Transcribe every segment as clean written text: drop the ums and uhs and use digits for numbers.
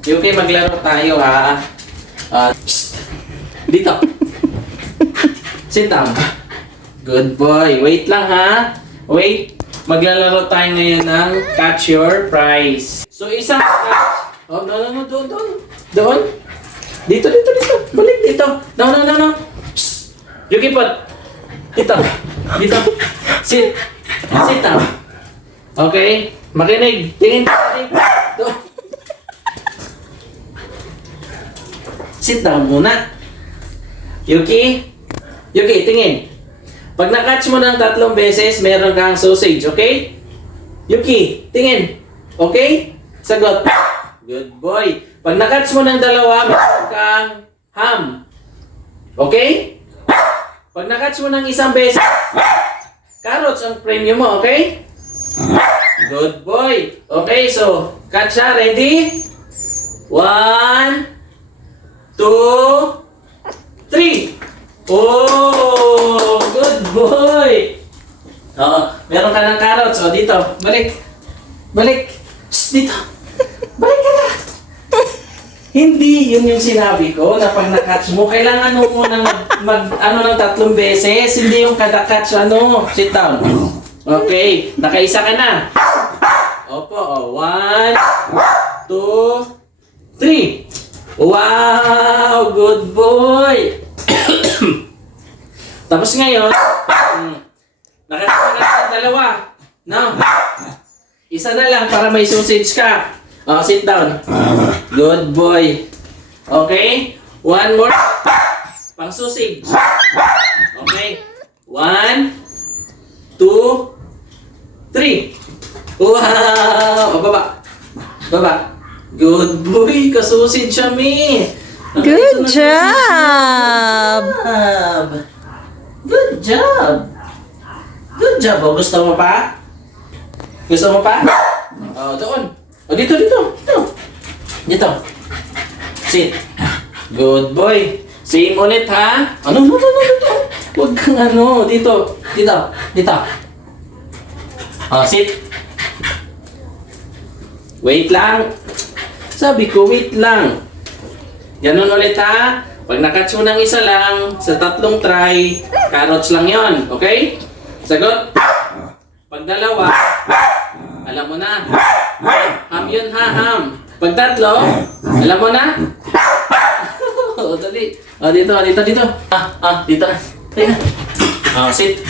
Okay, maglaro tayo ha. Dito. Sit down. Good boy. Wait lang ha. Wait. Maglalaro tayo ngayon ng catch your prize. So isang catch. Oh, no. Doon. Dito. Balik dito. No. Yuki pot. Dito. Sit down. Okay. Makinig. Tingin. Doon. Sit down muna. Yuki, tingin. Pag na-catch mo ng 3 beses, meron kang sausage, okay? Yuki, tingin. Okay? Sagot. Good boy. Pag na-catch mo ng 2, meron kang ham. Okay? Pag na-catch mo ng 1 beses, carrots ang premium mo, okay? Good boy. Okay, so, catch na. Ready? 1, 2, 3. Oh, good boy. Oo, meron ka ng carrots. O, dito. Balik. Shh, dito. Balik ka na. Hindi, yun yung sinabi ko na pag na-catch mo, kailangan mo munang ng 3 beses. Hindi yung kada catch, sit down. Okay, nakaisa ka na. Opo, 1, 2, 3. Wow! Good boy! Tapos ngayon, nakakita ka ng 2. No? Isa na lang para may sausage ka. Oh, sit down. Good boy. Okay? 1 more. Pang sausage. Okay? 1, 2, 3. Wow! Baba. Good boy, kasusid siya, Mi. Good job! Good job. O, gusto mo pa? Oh, doon. Oh, dito. Sit. Good boy. Same ulit, ha? No. Huwag kang dito. Oh, sit. Wait lang. Sabi ko, wait lang. Ganun ulit ha. Pag nakatch mo ng 1 lang, sa 3 try, carrots lang yon, okay? Sagot? Pag 2, alam mo na. Ham yun ha, ham. Pag 3, alam mo na? O, dali. O, dito. Dito. Tingnan. O, sit.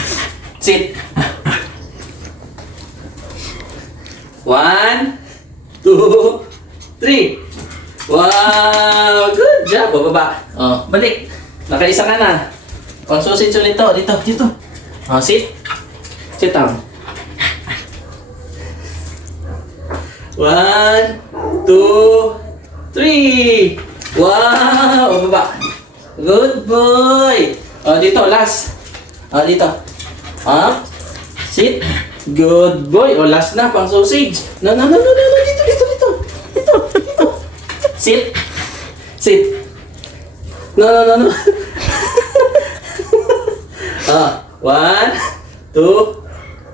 1, 2, 3. Wow! Good job! Bababa. Oh, balik. Nakaisa ka na. Pang sausage ulit to. Dito. Oh, sit. Sit down. 1, 2, 3. Wow! Bababa. Good boy! Oh, dito. Last. Oh, dito. Up. Sit. Good boy. Oh, last na. Pang sausage. No. Dito. Sit. No. 1, 2,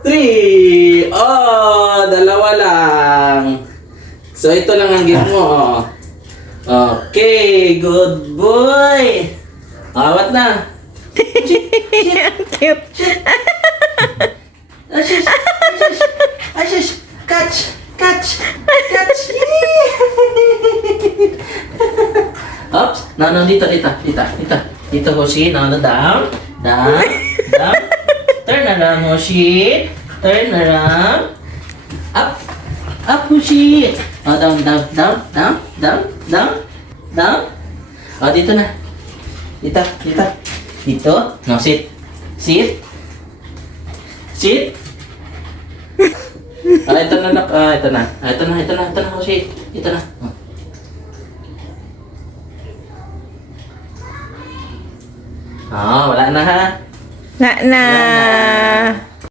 3. Oh, 2 lang. So, ito lang ang game mo. Okay, good boy. Awat na. Cute. Ashish. Catch. Oops. No, dito. Dito, Hoshi. No, down. Turn around, Hoshi. Turn around. Up, Hoshi. Oh, down. Oh, dito na. Dito. No, sit. Ito na, Hoshi. Ito na. Wala na ha. Na.